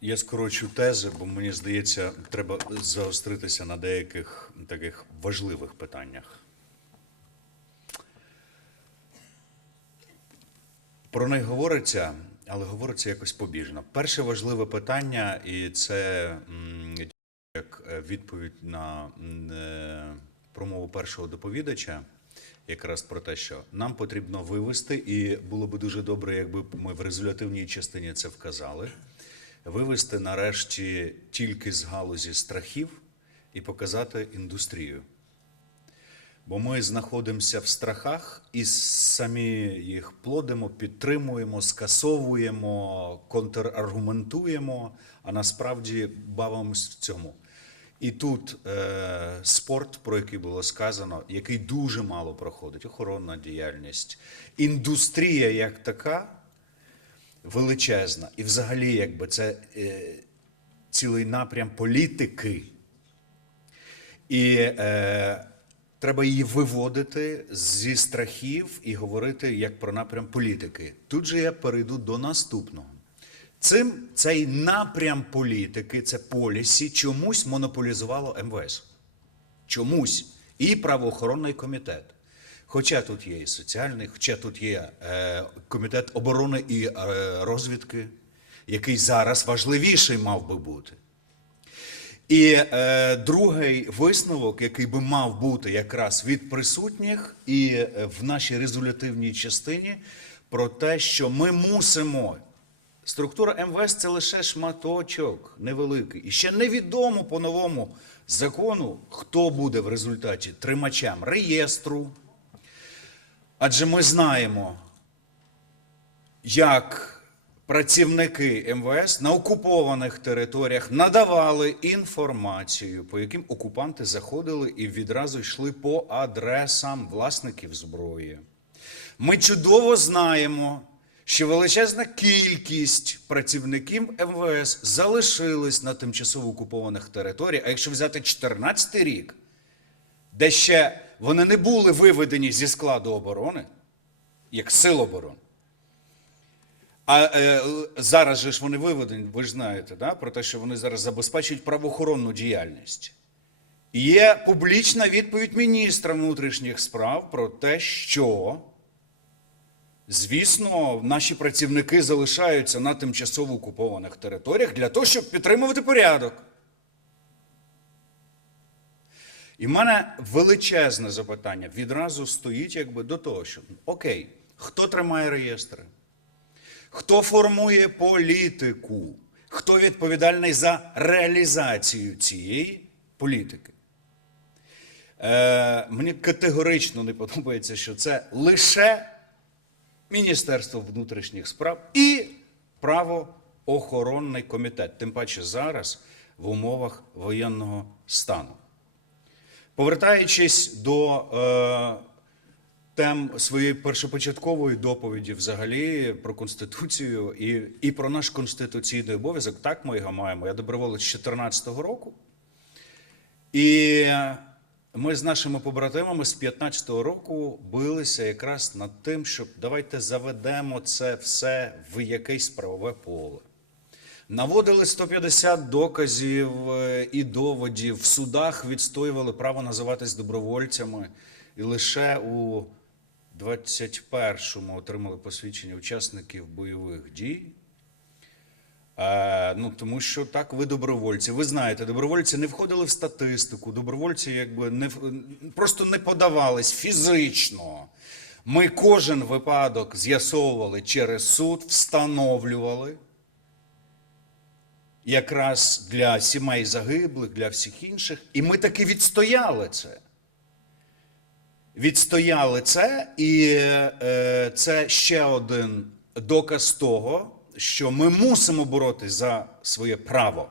Я скорочу тези, бо мені здається, треба заостритися на деяких таких важливих питаннях. Про них говориться, але говориться якось побіжно. Перше важливе питання, і це як відповідь на е, промову першого доповідача, якраз про те, що нам потрібно вивести, і було би дуже добре, якби ми в резолютивній частині це вказали. Вивести нарешті тільки з галузі страхів і показати індустрію. Бо ми знаходимося в страхах і самі їх плодимо, підтримуємо, скасовуємо, контраргументуємо, а насправді бавимось в цьому. І тут е, спорт, про який було сказано, який дуже мало проходить, охоронна діяльність, індустрія як така величезна. І взагалі, якби це е, цілий напрям політики. І е, треба її виводити зі страхів і говорити як про напрям політики. Тут же я перейду до наступного. Цим цей напрям політики, це полісі, чомусь монополізувало МВС. Чомусь. І правоохоронний комітет. Хоча тут є і соціальний, хоча тут є е, комітет оборони і е, розвідки, який зараз важливіший мав би бути. І е, другий висновок, який би мав бути якраз від присутніх і е, в нашій резолютивній частині, про те, що ми мусимо. Структура МВС це лише шматочок невеликий. І ще невідомо по новому закону, хто буде в результаті тримачем реєстру. Адже ми знаємо, як працівники МВС на окупованих територіях надавали інформацію, по яким окупанти заходили і відразу йшли по адресам власників зброї. Ми чудово знаємо, що величезна кількість працівників МВС залишились на тимчасово окупованих територіях. А якщо взяти 14 рік, де ще вони не були виведені зі складу оборони, як сил оборони. А е, зараз же ж вони виведені, ви ж знаєте, да, про те, що вони зараз забезпечують правоохоронну діяльність. Є публічна відповідь міністра внутрішніх справ про те, що, звісно, наші працівники залишаються на тимчасово окупованих територіях для того, щоб підтримувати порядок. І в мене величезне запитання відразу стоїть якби до того, що окей, хто тримає реєстри? Хто формує політику? Хто відповідальний за реалізацію цієї політики? Е, мені категорично не подобається, що це лише Міністерство внутрішніх справ і правоохоронний комітет, тим паче зараз в умовах воєнного стану. Повертаючись до е, тем своєї першопочаткової доповіді, взагалі про конституцію і, і про наш конституційний обов'язок, так ми його маємо. Я доброволець з 2014 року. І ми з нашими побратимами з 2015 року билися якраз над тим, щоб давайте заведемо це все в якесь правове поле. Наводили 150 доказів е, і доводів в судах відстоювали право називатись добровольцями, і лише у 21-му отримали посвідчення учасників бойових дій. Е, ну, тому що так, ви добровольці. Ви знаєте, добровольці не входили в статистику, добровольці якби не просто не подавались фізично. Ми кожен випадок з'ясовували через суд, встановлювали якраз для сімей загиблих, для всіх інших. І ми таки відстояли це. Відстояли це, і е, це ще один доказ того, що ми мусимо боротися за своє право,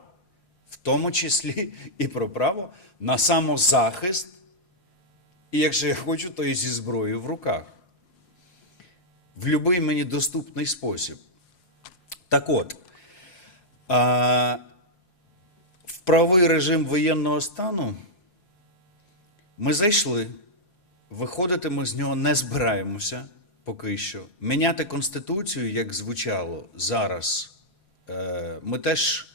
в тому числі і про право на самозахист. І якщо я хочу, то і зі зброєю в руках. В будь-який мені доступний спосіб. Так от, в правовий режим воєнного стану ми зайшли. Виходити ми з нього не збираємося поки що. Міняти конституцію, як звучало зараз, е, ми теж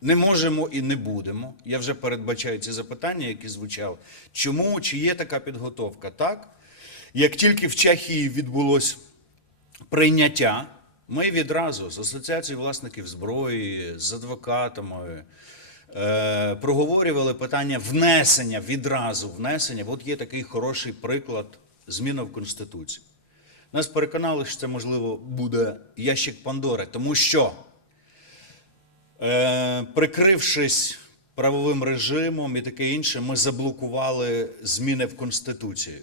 Не можемо і не будемо. Я вже передбачаю ці запитання, які звучали. Чому чи є така підготовка? Так, як тільки в Чехії відбулось прийняття, ми відразу з асоціацією власників зброї, з адвокатами е, проговорювали питання внесення відразу внесення. От є такий хороший приклад зміни в Конституцію. Нас переконали, що це можливо буде ящик Пандори, тому що, е, прикрившись правовим режимом і таке інше, ми заблокували зміни в Конституцію.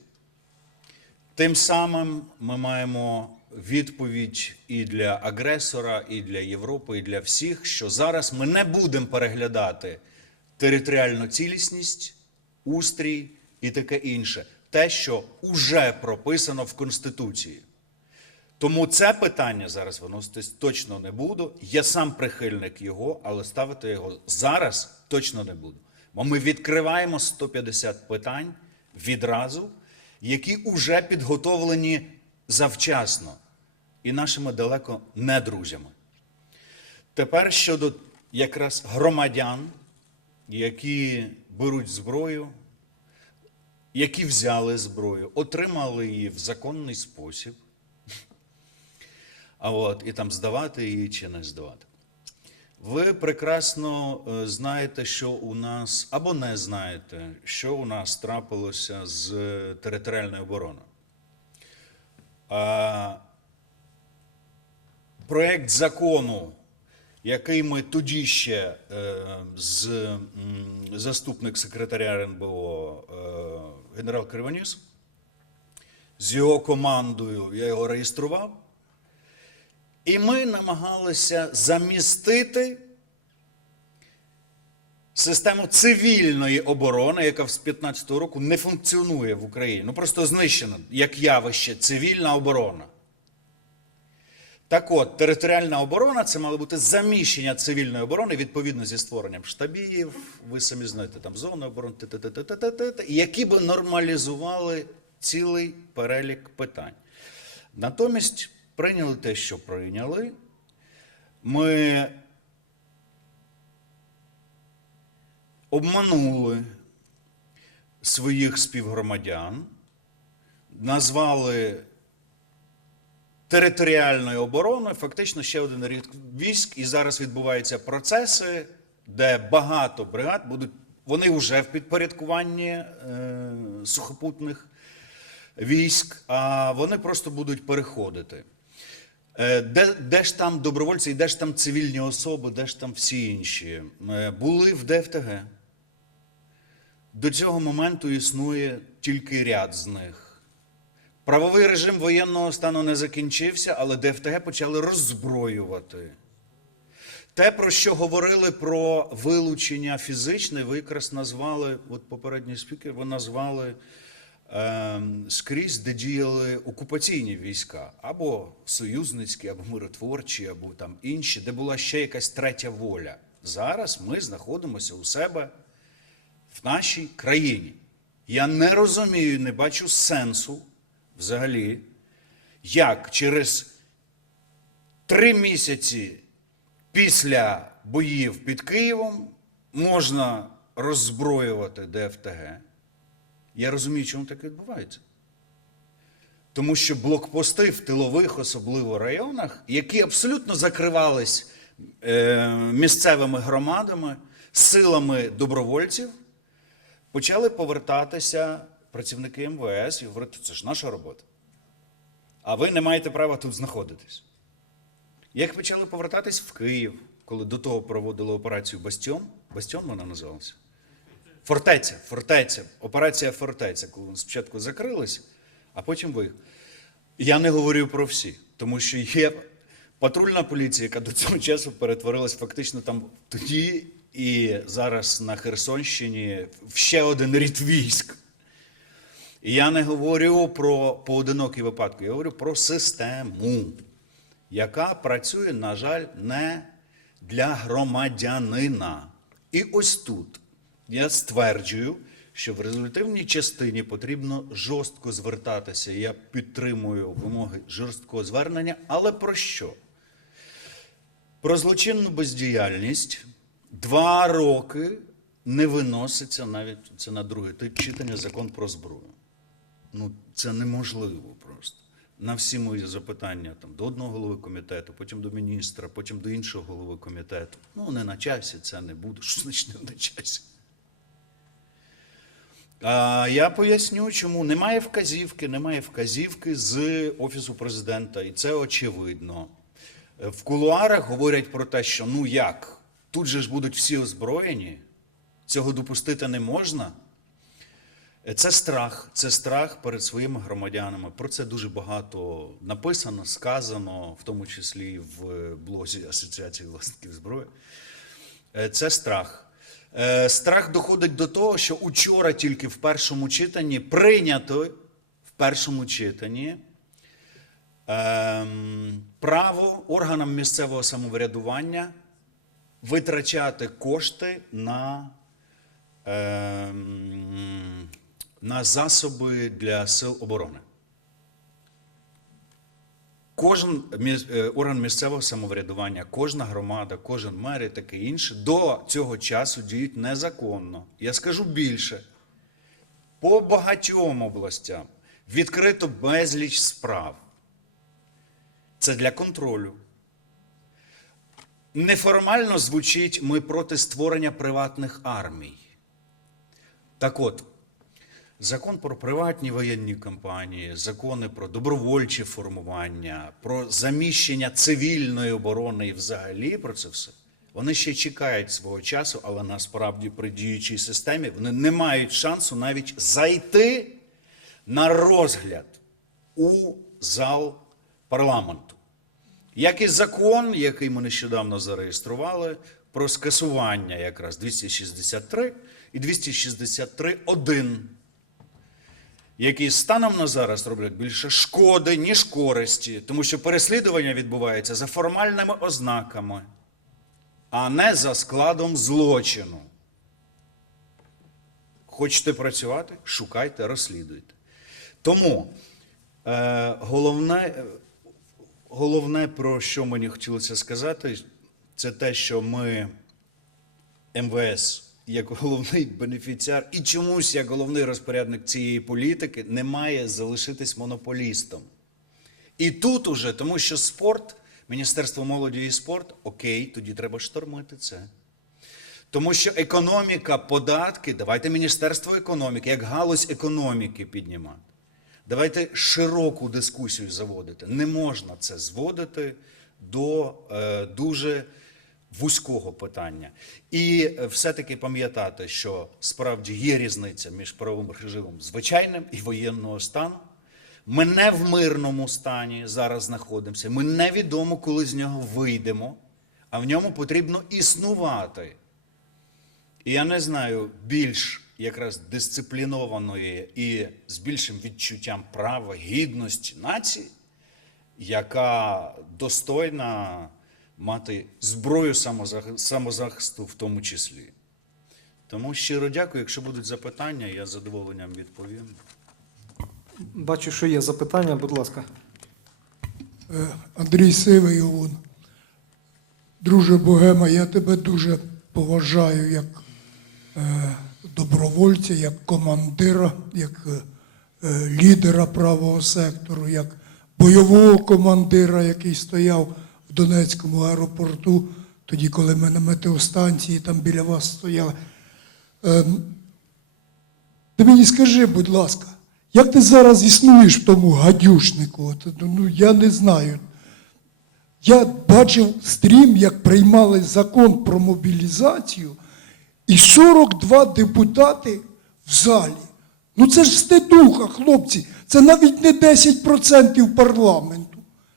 Тим самим ми маємо відповідь і для агресора, і для Європи, і для всіх, що зараз ми не будемо переглядати територіальну цілісність, устрій і таке інше, те, що вже прописано в Конституції. Тому це питання зараз виноситись точно не буду. Я сам прихильник його, але ставити його зараз точно не буду. Бо ми відкриваємо 150 питань відразу, які вже підготовлені завчасно і нашими далеко не друзями. Тепер щодо якраз громадян, які беруть зброю, які взяли зброю, отримали її в законний спосіб. А от і там здавати її чи не здавати. Ви прекрасно е, знаєте, що у нас, або не знаєте, що у нас трапилося з територіальною обороною. Проект закону, який ми тоді ще е, з заступник секретаря РНБО е, генерал Кривоніс, з його командою я його реєстрував. І ми намагалися замістити систему цивільної оборони, яка з 15-го року не функціонує в Україні. Ну просто знищена як явище цивільна оборона. Так от, територіальна оборона це мало бути заміщення цивільної оборони відповідно зі створенням штабів, ви самі знаєте, там зони оборони, т-т-т-т-т-т, які би нормалізували цілий перелік питань. Натомість прийняли те, що прийняли. Ми обманули своїх співгромадян, назвали територіальною обороною фактично ще один рік військ, і зараз відбуваються процеси, де багато бригад будуть, вони вже в підпорядкуванні е, сухопутних військ, а вони просто будуть переходити. Е, Де, де ж там добровольці, і де ж там цивільні особи, де ж там всі інші? Е, Були в ДФТГ. До цього моменту існує тільки ряд з них. Правовий режим воєнного стану не закінчився, але ДФТГ почали роззброювати. Те, про що говорили про вилучення фізичне, ви якраз назвали, от попередній спікер, ви назвали е, скрізь, де діяли окупаційні війська, або союзницькі, або миротворчі, або там інші, де була ще якась третя воля. Зараз ми знаходимося у себе в нашій країні. Я не розумію, не бачу сенсу взагалі, як через три місяці після боїв під Києвом можна роззброювати ДФТГ. Я розумію, чому так відбувається. Тому що блокпости в тилових, особливо районах, які абсолютно закривались е, місцевими громадами, силами добровольців, почали повертатися працівники МВС і говорити, це ж наша робота. А ви не маєте права тут знаходитись. Як почали повертатись в Київ, коли до того проводили операцію Бастіон, Бастіон вона називалася. Фортеця, фортеця, операція фортеця, коли вони спочатку закрились, а потім виїхали. Я не говорю про всі, тому що є патрульна поліція, яка до цього часу перетворилась фактично там тоді і зараз на Херсонщині в ще один рід військ. І я не говорю про поодинокі випадки, я говорю про систему, яка працює, на жаль, не для громадянина. І ось тут я стверджую, що в результативній частині потрібно жорстко звертатися. Я підтримую вимоги жорсткого звернення, але про що? Про злочинну бездіяльність Два роки не виноситься навіть це на друге читання закон про зброю. Ну, це неможливо просто. На всі мої запитання там, до одного голови комітету, потім до міністра, потім до іншого голови комітету. Ну, не на часі, це не буде. Що значить не на часі? А, я поясню, чому немає вказівки, немає вказівки з Офісу президента, і це очевидно. В кулуарах говорять про те, що ну як, тут же ж будуть всі озброєні, цього допустити не можна. Це страх, це страх перед своїми громадянами. Про це дуже багато написано, сказано, в тому числі в е, блозі Асоціації власників зброї. Е, Це страх. Е, Страх доходить до того, що учора тільки в першому читанні прийнято в першому читанні ем, право органам місцевого самоврядування витрачати кошти на, ем, на засоби для сил оборони. Кожен е, орган місцевого самоврядування, кожна громада, кожен мер і таке інше до цього часу діють незаконно. Я скажу більше. По багатьом областям відкрито безліч справ. Це для контролю. Неформально звучить ми проти створення приватних армій. Так от, Закон про приватні воєнні компанії, закони про добровольчі формування, про заміщення цивільної оборони і взагалі про це все. Вони ще чекають свого часу, але насправді при діючій системі вони не мають шансу навіть зайти на розгляд у зал парламенту. Як і закон, який ми нещодавно зареєстрували, про скасування якраз 263 і 263.1 які станом на зараз роблять більше шкоди, ніж користі, тому що переслідування відбувається за формальними ознаками, а не за складом злочину. Хочете працювати? Шукайте, розслідуйте. Тому е, головне, головне, про що мені хотілося сказати, це те, що ми МВС як головний бенефіціар і чомусь як головний розпорядник цієї політики не має залишитись монополістом. І тут уже, тому що спорт, Міністерство молоді і спорт, окей, тоді треба штормити це. Тому що економіка, податки, давайте Міністерство економіки, як галузь економіки піднімати. Давайте широку дискусію заводити. Не можна це зводити до е, дуже вузького питання. І е, все-таки пам'ятати, що справді є різниця між правовим режимом звичайним і воєнного стану. Ми не в мирному стані зараз знаходимося. Ми невідомо, коли з нього вийдемо, а в ньому потрібно існувати. І я не знаю більш якраз дисциплінованої і з більшим відчуттям права, гідності нації, яка достойна мати зброю самозахисту в тому числі. Тому щиро дякую. Якщо будуть запитання, я з задоволенням відповім. Бачу, що є запитання, будь ласка. Е, Андрій Сивий ОУН. Друже Богема, я тебе дуже поважаю як е, добровольця, як командира, як е, лідера правого сектору, як бойового командира, який стояв Донецькому аеропорту, тоді, коли ми на метеостанції там біля вас стояли. Ем, ти мені скажи, будь ласка, як ти зараз існуєш в тому гадюшнику? От, ну, я не знаю. Я бачив стрім, як приймали закон про мобілізацію, і 42 депутати в залі. Ну це ж стедуха, хлопці. Це навіть не 10% парламенту.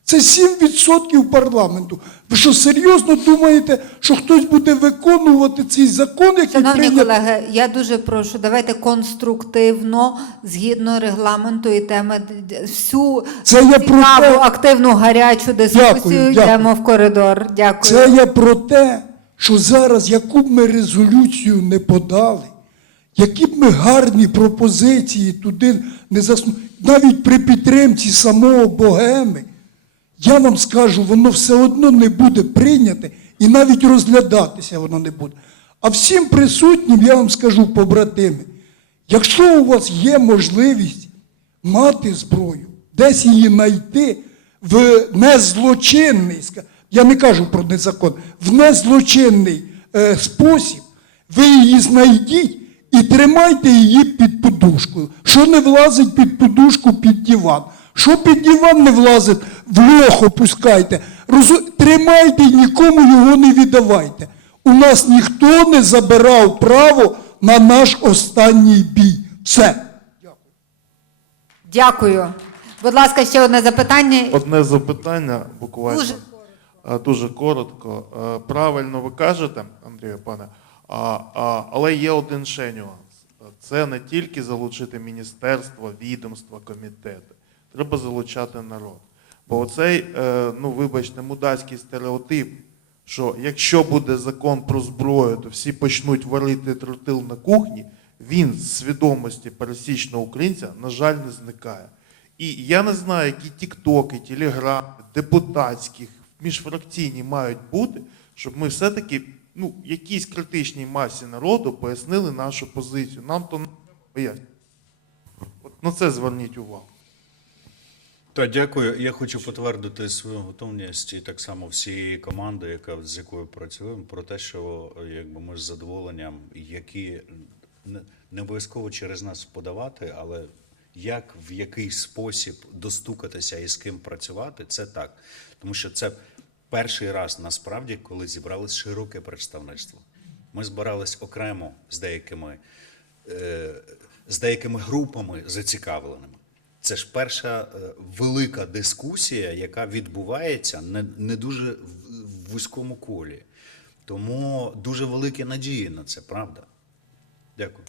Це 7% парламенту. Ви що серйозно думаєте, що хтось буде виконувати цей закон, який Шановні прийнятий? колеги, я дуже прошу, давайте конструктивно, згідно регламенту і теми, всю Це я про цікаву, те- активну, гарячу дискусію Дякую, дякую. йдемо в коридор. Дякую. Це я про те, що зараз, яку б ми резолюцію не подали, які б ми гарні пропозиції туди не засну... навіть при підтримці самого Богеми, я вам скажу, воно все одно не буде прийняте І навіть розглядатися воно не буде. А всім присутнім я вам скажу, побратими, якщо у вас є можливість мати зброю, десь її знайти в незлочинний, я не кажу про незакон, в незлочинний е, спосіб, ви її знайдіть і тримайте її під подушкою. Що не влазить під подушку, під диван. Що під диван не влазить, в лох опускайте. Розу... Тримайте і нікому його не віддавайте. У нас ніхто не забирав право на наш останній бій. Все. Дякую. Будь ласка, ще одне запитання. Одне запитання буквально. Дуже Е, Дуже коротко. Правильно ви кажете, Андрію, пане, а, а, але є один ще нюанс. Це не тільки залучити міністерство, відомства, комітети. Треба залучати народ. Бо оцей, е, ну вибачте, мудацький стереотип, що якщо буде закон про зброю, то всі почнуть варити тротил на кухні, він з свідомості пересічного українця, на жаль, не зникає. І я не знаю, які тіктоки, телеграми, депутатських, міжфракційні мають бути, щоб ми все-таки ну, якійсь критичній масі народу пояснили нашу позицію. Нам то не треба. От на це зверніть увагу. Та дякую. Я хочу потвердити свою готовність і так само всієї команди, яка з якою працюємо, про те, що якби ми з задоволенням, які не, обов'язково через нас подавати, але як в який спосіб достукатися і з ким працювати, це так. Тому що це перший раз насправді, коли зібралось широке представництво. Ми збирались окремо з деякими, е, з деякими групами зацікавленими. Це ж перша е, велика дискусія, яка відбувається не, не дуже в, в вузькому колі. Тому дуже великі надії на це, правда? Дякую.